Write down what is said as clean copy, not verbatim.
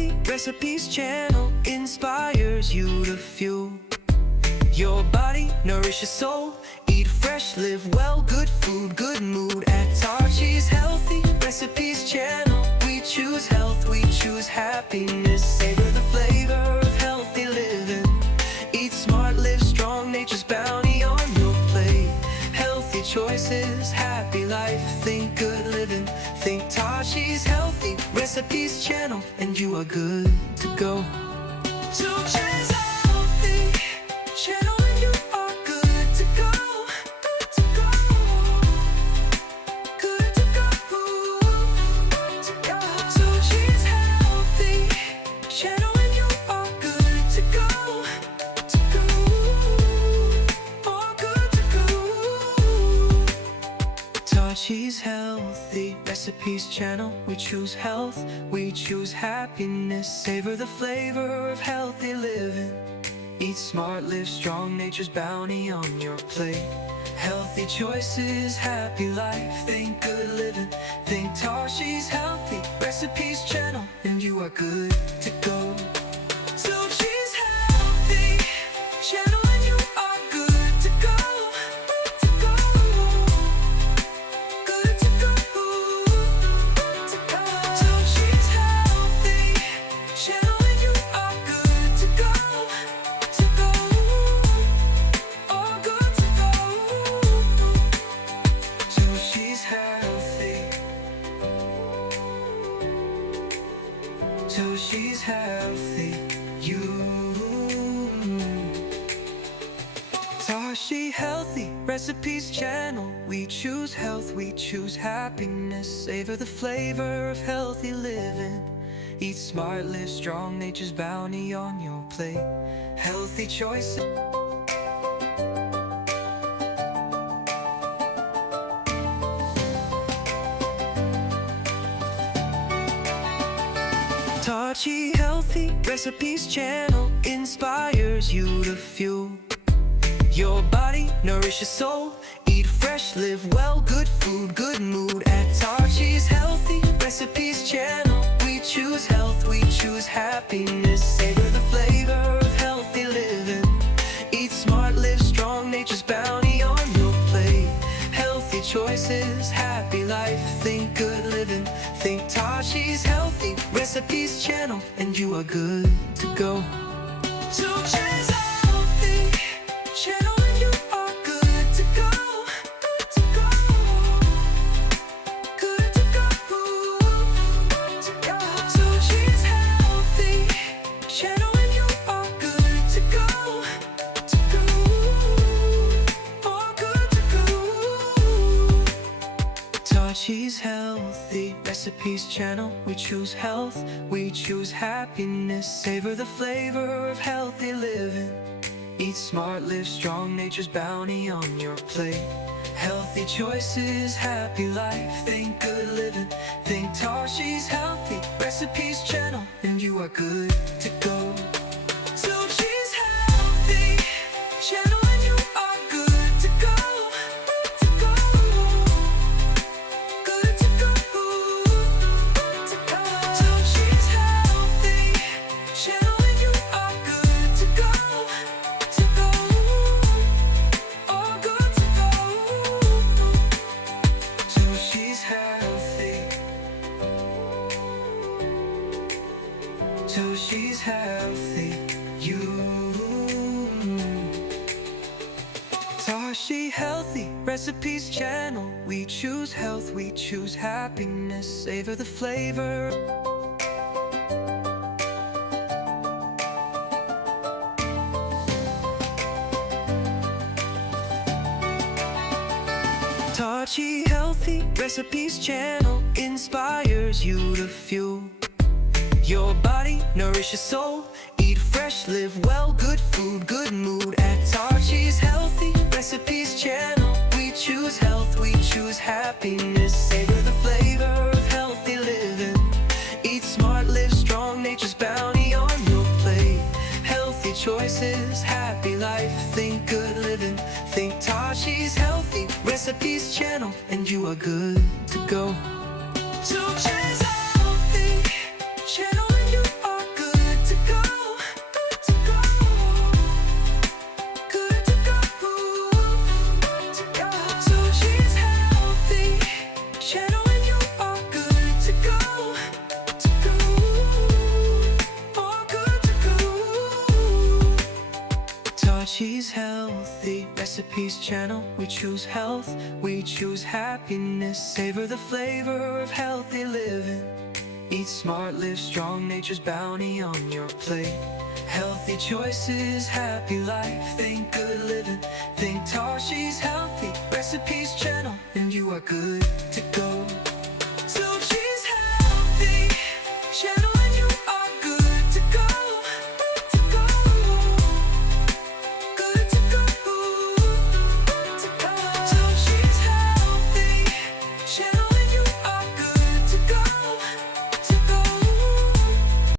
Healthy Recipes channel inspires you to fuel your body, nourish your soul. Eat fresh, live well, good food, good mood. At Tachi's Healthy Recipes channel, we choose health, we choose happiness. Savor the flavor of healthy living. Eat smart, live strong, nature's bounty on your plate. Healthy choices, happy life, think good living. Think Tachi's Healthy Recipes channel, and you are good to go. Tachi's Healthy channel, and you are good to go. Good to go. Good to go. Good to go. Tachi's Healthy channel, and you are good to go. To go. Oh, good to go. Tachi's Healthy Recipes channel, we choose health, we choose happiness. Savor the flavor of healthy living. Eat smart, live strong, nature's bounty on your plate. Healthy choices, happy life, think good living. Think Tachi's Healthy Recipes channel, and you are good to go. Tachi's Healthy channel, and you are good to go. Good to go. Good to go. Good to go. Tachi's Healthy channel, and you are good to go. To go. Oh, good to go. Tachi's Healthy. Tachi's Healthy. Tachi Healthy Recipes channel, we choose health, we choose happiness. Savor the flavor of healthy living. Eat smart, live strong, nature's bounty on your plate. Healthy choices. Tachi Healthy Recipes channel inspires you to fuel your body, nourish your soul. Eat fresh, live well, good food, good mood. At Tachi's Healthy Recipes channel, we choose health, we choose happiness. Savor the flavor of healthy living. Eat smart, live strong, nature's bounty on your plate. Healthy choices, happy life, think good living. Think Tachi's Healthy Recipes channel, and you are good to go. Tachi's Healthy channel, and you are good to go. Good to go. Good to go. Good to go. Tachi's Healthy channel, and you are good to go. To go. Oh, good to go. Tachi's Healthy Recipes channel, we choose health, we choose happiness. Savor the flavor of healthy living. Eat smart, live strong, nature's bounty on your plate. Healthy choices, happy life, think good living. Think Tachi's Healthy Recipes channel, and you are good to go. Tachi's Healthy channel, and you are good to go. Good to go. Good to go. Good to go. Tachi's Healthy channel, and you are good to go. To go. Oh, good to go. Tachi's Healthy. Tachi's Healthy. Tachi Healthy Recipes channel, we choose health, we choose happiness. Savor the flavor. Tachi Healthy Recipes channel inspires you to fuel your body, nourish your soul. Eat fresh, live well, good food, good mood. At Tachi's Healthy Recipes channel, we choose health, we choose happiness. Savor the flavor of healthy living. Eat smart, live strong, nature's bounty on your plate. Healthy choices, happy life, think good living. Think Tachi's Healthy Recipes channel, and you are good to go. Tachi's Healthy channel, and you are Tashi's Healthy Recipes channel. We choose health, we choose happiness. Savor the flavor of healthy living. Eat smart, live strong, nature's bounty on your plate. Healthy choices, happy life. Think good living. Think Tashi's Healthy Recipes channel, and you are good to go.